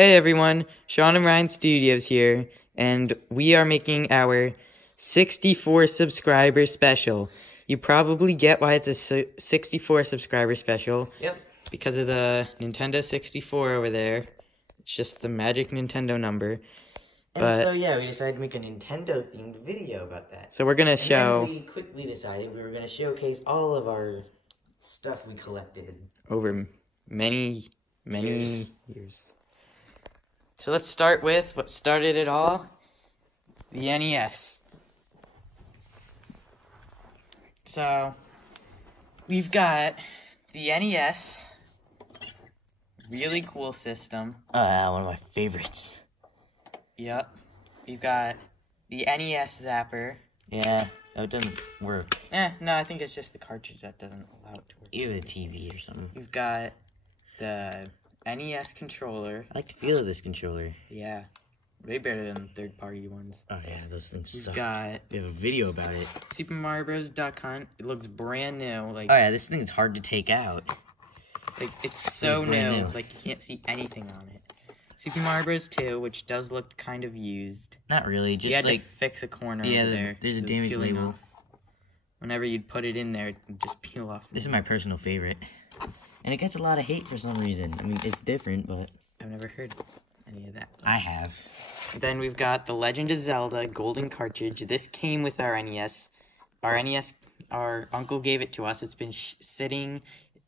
Hey everyone, Sean and Ryan Studios here, and we are making our 64 subscriber special. You probably get why it's a 64 subscriber special. Yep. Because of the Nintendo 64 over there. It's just the magic Nintendo number. And so yeah, we decided to make a Nintendo themed video about that. So we're gonna show. Then we quickly decided we were gonna showcase all of our stuff we collected over many years. So let's start with what started it all, the NES. So we've got the NES, really cool system. One of my favorites. Yep. We've got the NES Zapper. Yeah, that doesn't work. No, I think it's just the cartridge that doesn't allow it to work. Either the TV or something. We've got the NES controller. I like the feel of this controller. Yeah, way better than third-party ones. Oh yeah, those things suck. We have a video about it. Super Mario Bros. Duck Hunt. It looks brand new. Like, oh yeah, this thing is hard to take out. Like, it's so new. Like, you can't see anything on it. Super Mario Bros. 2, which does look kind of used. Not really, just you had like to fix a corner over there. There's a damage label. Off. Whenever you'd put it in there, it would just peel off. This is my personal favorite. And it gets a lot of hate for some reason. I mean, it's different, but I've never heard any of that. I have. Then we've got the Legend of Zelda Golden Cartridge. This came with our NES. Our uncle gave it to us. It's been sitting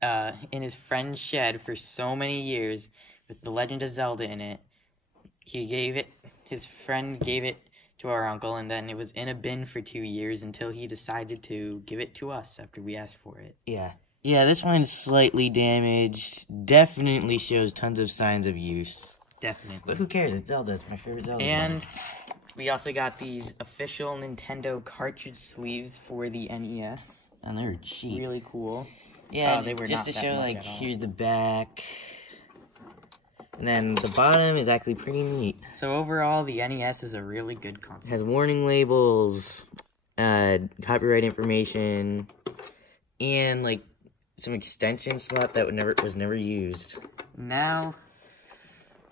in his friend's shed for so many years with the Legend of Zelda in it. His friend gave it to our uncle, and then it was in a bin for 2 years until he decided to give it to us after we asked for it. Yeah. Yeah, this one's slightly damaged. Definitely shows tons of signs of use. Definitely. But who cares? It's Zelda. It's my favorite Zelda. And we also got these official Nintendo cartridge sleeves for the NES. And they're cheap. Really cool. Yeah, they were just not to show, like, at all. here's the back. And then the bottom is actually pretty neat. So overall, the NES is a really good console. It has warning labels, copyright information, and, like, some extension slot that was never used. Now,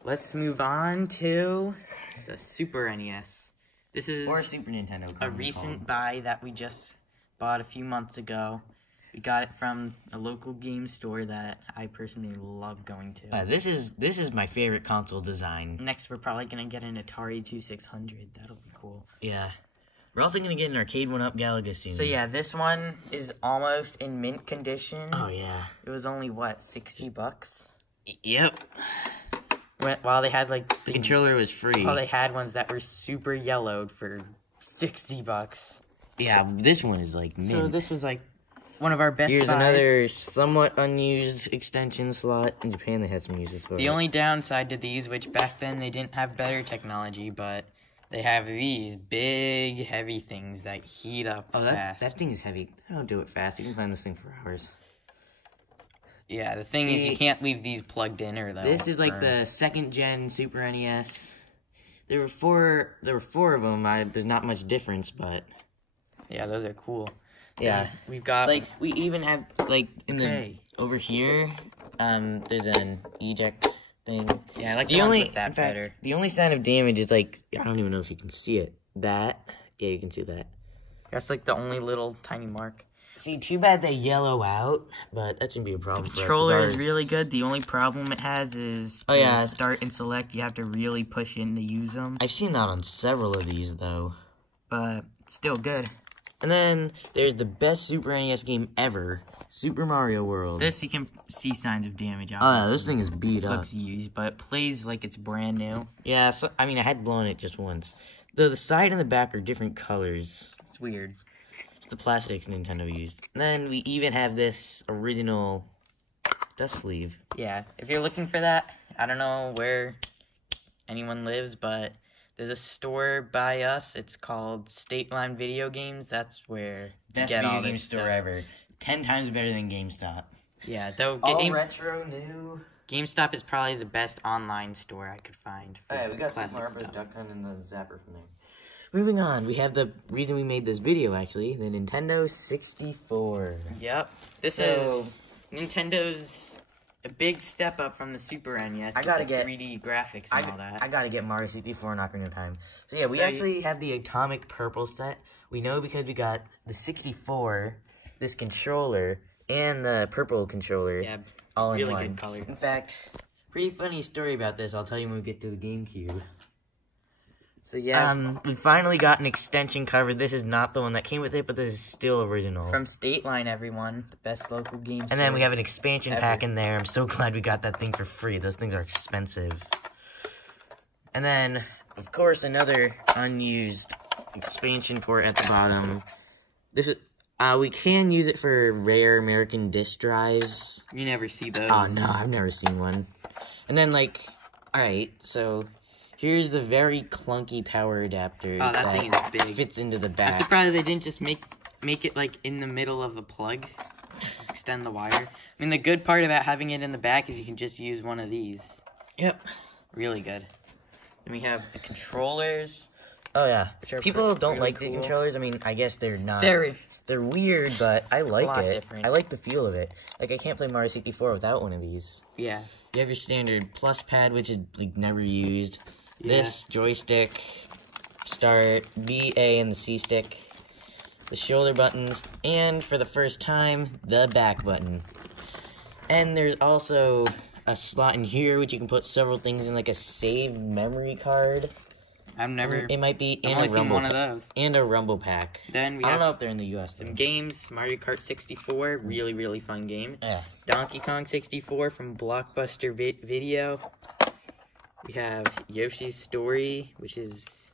let's move on to the Super NES. This is Super Nintendo. a recent buy that we just bought a few months ago. We got it from a local game store that I personally love going to. This is my favorite console design. Next, we're probably gonna get an Atari 2600. That'll be cool. Yeah. We're also gonna get an Arcade 1-Up Galaga soon. So yeah, this one is almost in mint condition. Oh yeah. It was only what, $60? Yep. While they had like the controller was free. While they had ones that were super yellowed for $60. Yeah, this one is like mint. So this was like one of our best Here's buys. another somewhat unused extension slot. In Japan, they had some uses for it. The only downside to these, which back then they didn't have better technology, but they have these big, heavy things that heat up fast. That thing is heavy. I don't do it fast. You can find this thing for hours. Yeah, the thing is you can't leave these plugged in or they'll This is like burn. the second-gen Super NES. There were four of them. There's not much difference, but yeah, those are cool. Yeah, and we've got like we even have like over here. There's an eject thing. Yeah, I like the ones with that better. The only sign of damage is like I don't even know if you can see it. Yeah, you can see that. That's like the only little tiny mark. See, too bad they yellow out, but that shouldn't be a problem. The controller is really good. The only problem it has is start and select. You have to really push in to use them. I've seen that on several of these though, but it's still good. And then there's the best Super NES game ever, Super Mario World. This you can see signs of damage. Obviously. Oh yeah, this thing is beat up. Looks used, but it plays like it's brand new. Yeah, so I mean I had blown it just once. The side and the back are different colors. It's weird. It's the plastics Nintendo used. And then we even have this original dust sleeve. Yeah, if you're looking for that, I don't know where anyone lives, but there's a store by us. It's called State Line Video Games. That's where best you get video all game this store stuff. ever. 10 times better than GameStop. Yeah, though all retro, new. GameStop is probably the best online store I could find. Alright, we got Super Mario Bros. Duck Hunt and the Zapper from there. Moving on, we have the reason we made this video, actually, the Nintendo 64. Yep. This is Nintendo's a big step up from the Super NES. I gotta with the get 3D graphics and all that. I gotta get Mario 64 and Ocarina of Time. So yeah, we So actually have the Atomic Purple set. We know because we got the 64, this controller, and the purple controller Yeah, all in really one. good color. In fact, pretty funny story about this. I'll tell you when we get to the GameCube. So yeah, We finally got an extension cover. This is not the one that came with it, but this is still original. from State Line, everyone, the best local game store. And then we have an expansion ever. pack in there. I'm so glad we got that thing for free. Those things are expensive. And then, of course, another unused expansion port at the bottom. This is, we can use it for rare American disk drives. You never see those. Oh, no, I've never seen one. And then, like, alright, so here's the very clunky power adapter Oh, that thing is big. fits into the I'm back. surprised they didn't just make it like in the middle of the plug. Just extend the wire. I mean, the good part about having it in the back is you can just use one of these. Yep. Really good. Then we have the controllers. Oh, yeah. are People don't really like the cool. controllers. I mean, I guess they're not. They're They're weird, but I like lot it. different. I like the feel of it. Like, I can't play Mario 64 without one of these. yeah. You have your standard plus pad, which is, like, never used. Yeah. This joystick, start, B, A, and the C stick. The shoulder buttons, and for the first time, the back button. And there's also a slot in here, which you can put several things in, like a saved memory card. I've never. It might be, I've and only a seen rumble one of those. and a rumble pack. Then we I don't know have if they're in the US though. some games. Mario Kart 64, really fun game. Yeah. Donkey Kong 64 from Blockbuster Video. We have Yoshi's Story, which is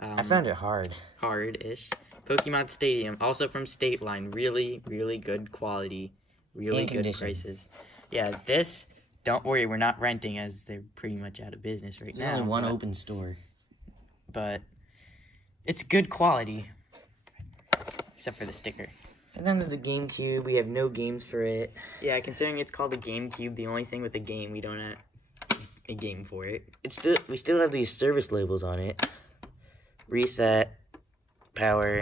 I found it hard. hard-ish. Pokemon Stadium, also from State Line. Really good quality. Really And good condition. prices. Yeah, this, don't worry, we're not renting as they're pretty much out of business right There's now. only one but, open store. but it's good quality. Except for the sticker. And then there's the GameCube. We have no games for it. Yeah, considering it's called the GameCube, the only thing with the game, we don't have a game for it. We still have these service labels on it. Reset, power.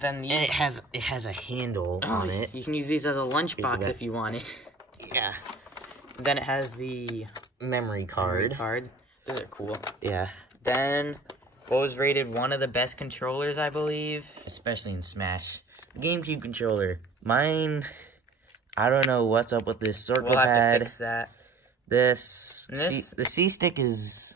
Then And these, it has a handle on it. you can use these as a lunchbox back. if you want it. Yeah. Then it has the Memory memory card. card. Those are cool. Yeah. Then, what was rated one of the best controllers, I believe? Especially in Smash. GameCube controller. Mine, I don't know what's up with this circle We'll have to pad. fix that. This, And this- the C stick is,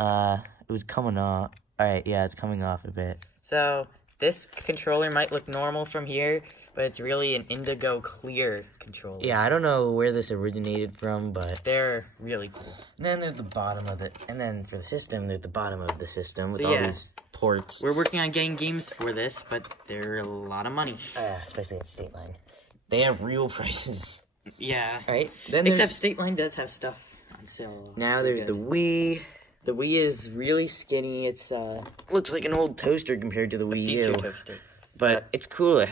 it was coming off. Alright, yeah, it's coming off a bit. So, this controller might look normal from here, but it's really an indigo clear controller. Yeah, I don't know where this originated from, but They're really cool. and then there's the bottom of it. And then for the system, there's the bottom of the system with So, all yeah. these ports. We're working on getting games for this, but they're a lot of money. Especially at State Line. They have real prices. Yeah. Alright, then Except there's, State Line does have stuff on sale. now there's the Wii. The Wii is really skinny. It's Looks like an old toaster compared to the Wii future U. toaster. But it's cool.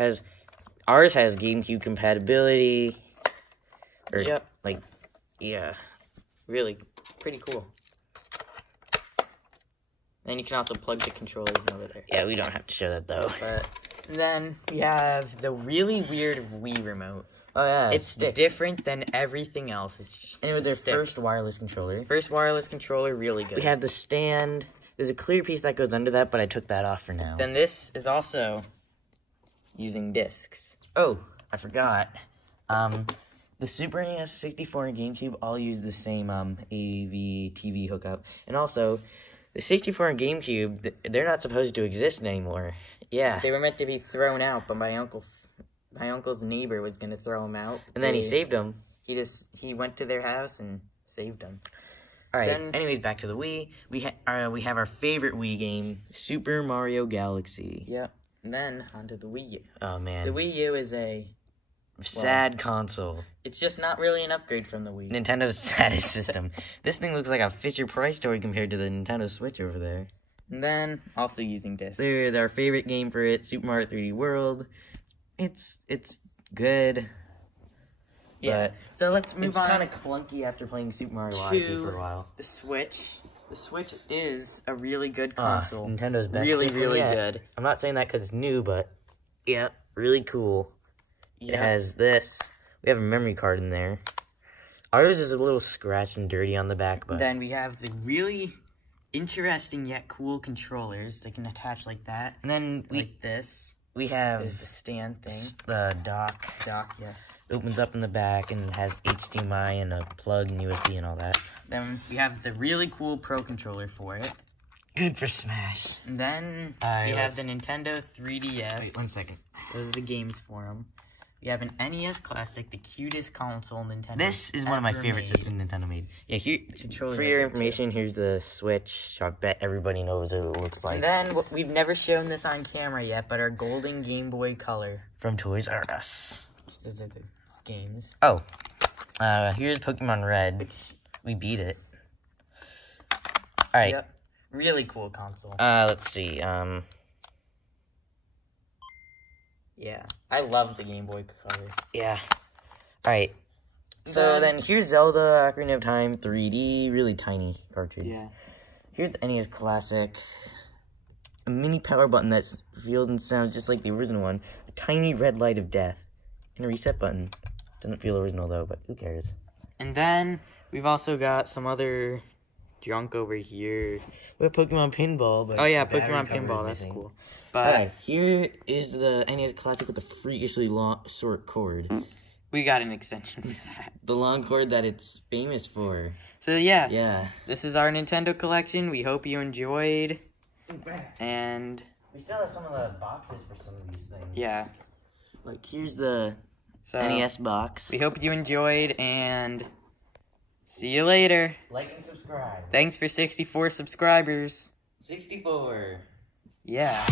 Ours has GameCube compatibility. Or, Yep. like, yeah. Really, pretty cool. And you can also plug the controllers in over there. Yeah, we don't have to show that though. But then we have the really weird Wii remote. Oh yeah, It's stick. different than everything else. It's just And with their stick. first wireless controller. First wireless controller, really good. We have the stand. There's a clear piece that goes under that, but I took that off for now. Then this is also using discs. Oh, I forgot. The Super NES, 64, and GameCube all use the same AV TV hookup. And also, the 64 and GameCube, they're not supposed to exist anymore. Yeah. They were meant to be thrown out, but my uncle's neighbor was gonna throw them out. And then he saved them. He went to their house and saved them. Alright, Then- anyways, back to the Wii. We have our favorite Wii game, Super Mario Galaxy. Yep. And then onto the Wii U. Oh, man. The Wii U is Sad console. it's just not really an upgrade from the Wii. Nintendo's saddest system. This thing looks like a Fisher-Price toy compared to the Nintendo Switch over there. And then also using discs. They're our favorite game for it, Super Mario 3D World. It's good. Yeah. But So let's move it's on kind of clunky after playing Super Mario Odyssey for a while. the Switch. The Switch is a really good Ah, console. Nintendo best really, system really yet. good. I'm not saying that because it's new, but yeah, really cool. It Yeah. has this. We have a memory card in there. Ours is a little scratched and dirty on the back, but Then we have the really interesting yet cool controllers. They can attach like that. and then Like this we have is the stand thing. the dock. Dock, yes. It opens up in the back and has HDMI and a plug and USB and all that. Then we have the really cool Pro controller for it. Good for Smash. And then Alright, we have let's- the Nintendo 3DS. Wait 1 second. Those are the games for them. We have an NES Classic, the cutest console Nintendo. This is one of my favorites that Nintendo made. Yeah, here Controller for your right there, information, here's the Switch. I bet everybody knows what it looks like. And then we've never shown this on camera yet, but our golden Game Boy Color. From Toys R Us. Those are the games. Oh, here's Pokemon Red. We beat it. All right. Yep. Really cool console. Let's see. Yeah. I love the Game Boy Color. Yeah. All right. So then here's Zelda Ocarina of Time 3D, really tiny cartridge. Yeah. Here's the NES Classic. A mini power button that feels and sounds just like the original one. A tiny red light of death. And a reset button. Doesn't feel original though, but who cares? And then we've also got some other junk over here. We have Pokemon Pinball. But Oh yeah, the battery Pokemon cover is Pinball. That's missing. cool. But Alright, here is the NES Classic with the freakishly long, short cord. we got an extension for that. The long cord that it's famous for. So yeah, Yeah. this is our Nintendo collection. We hope you enjoyed. And We still have some of the boxes for some of these things. yeah, Like, here's the so NES box. we hope you enjoyed and see you later. Like and subscribe. Thanks for 64 subscribers. 64. Yeah.